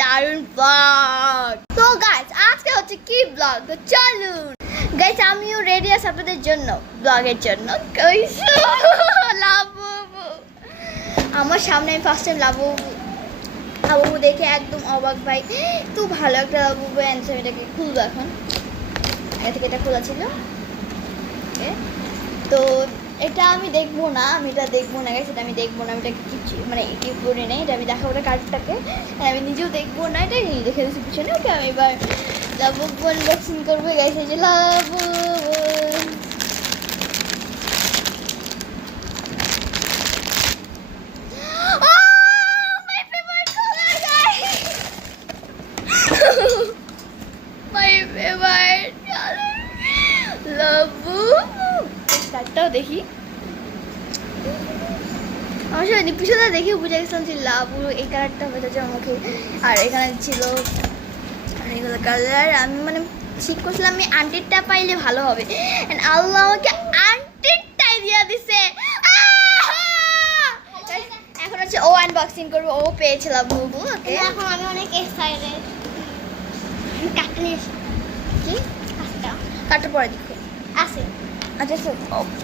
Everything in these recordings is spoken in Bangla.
দারুণ ব্লগ। তো গাইস আজকে হচ্ছে কি ব্লগ, তো চলুন গাইস আমিও রেডি আছি আপনাদের জন্য ব্লগের জন্য। লাবু আমার সামনে আমি ফার্স্ট টাইম লাবু দেখে একদম অবাক ভাই, তো ভালো একটা লাবু অ্যান্সার। এটাকে খুলবো এখন, আগে থেকে এটা খোলা ছিল। তো এটা আমি দেখবো না, গাইস, এটা আমি দেখবো না, আমি এটা কিছু মানে ইউটিউব করে নেই, এটা আমি দেখাবো না কার্ডটাকে, আমি নিজেও দেখবো না, এটা দেখে দিচ্ছি পিছনে। ওকে আমি এবার লাবু আনবক্সিং করবো গাইস। এই যে লাবু কার্ডটাও দেখি, আমার সাথে পিছনে দেখে বুঝে গেছিলাম যে লাবু এই কালারটা হয়ে যাচ্ছে আমাকে। আর এখানে ছিল এগুলো কালার, আমি মানে ঠিক করছিলাম আমি আন্টিরটা পাইলে ভালো হবে, আল্লাহ আমাকে আন্টিরটাই দিয়ে দিছে। এখন হচ্ছে ও আনবক্সিং করবে, ও পেয়েছে লাবু। ওকে এখন আমি অনেক এক্সাইটেড। কাটনি কি কাটার পরে দেখো আছে। আচ্ছা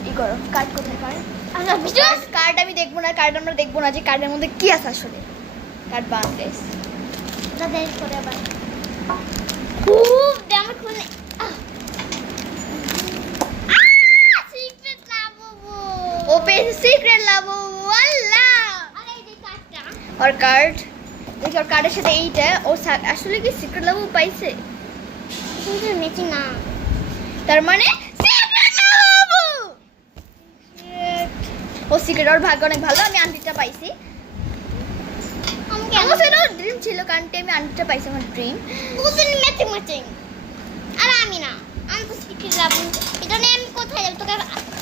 ই করো, কার্ড কোথায় কার্ড? আচ্ছা ভিডিও কার্ড আমি দেখবো না, কার্ড আমরা দেখবো না যে কার্ডের মধ্যে কি আছে আসলে। কার্ড বাংলাদেশ এটা দেখ করে আবার খুব দাম খুলে সিক্রেট লাবু। ও পেয়েছে সিক্রেট লাবু। আল্লাহ আরে এই যে কাটটা আর কার্ড দেখি, ওর কার্ডের সাথে এইটা ও আসলে কি সিক্রেট লাবু পাইছে, কিন্তু মেচি না, তার মানে সিক্রেট লাবু। ও সিক্রেট, ওর ভাগ্য অনেক ভালো, আমি আন্টিটা পাইছি। আমাকে আমার সেটা ড্রিম ছিল, কারণ আমি আন্টিটা পাইছি, আমার ড্রিম। বুঝুন ম্যাচিং। আর আমি না, আমি তো সিক্রেট লাবু। এটা নিয়ে আমি কোথায় যাব?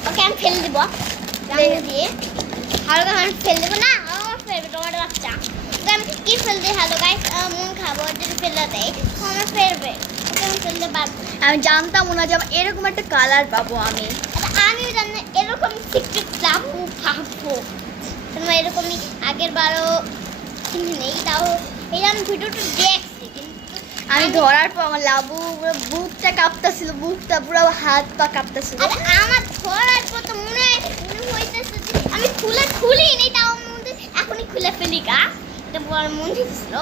ওকে আমি ফেলে দিব রান্না দিয়ে। হালকা আমি ফেলে দেবো না, আমার ফেলবে তোমার বাচ্চা। তো আমি কি ফেলতে হ্যালো গাইস মন খাবো যদি ফেলে দেয় আমার ফেলবে, ওকে আমি ফেলতে পারবো। আমি জানতাম না যে এরকম একটা কালার পাবো আমি। আমিও জানি এরকম সিক্রেট লাবু পাবো, তোমরা এরকমই আগের বারও কিনে নেই। তাও এই আমি ভিডিওটা দেখছি, কিন্তু আমি ধরার পর আমার লাবু বুকটা কাঁপতেছিল, বুকটা পুরো হাত পা কাঁপতেছিল। আর আমার ধরার পর তো মনে হইতেছে যে আমি খুলি নেই, তাও মধ্যে এখনই খুলে ফেলি গা। এটা বড় মন দিয়েছিল।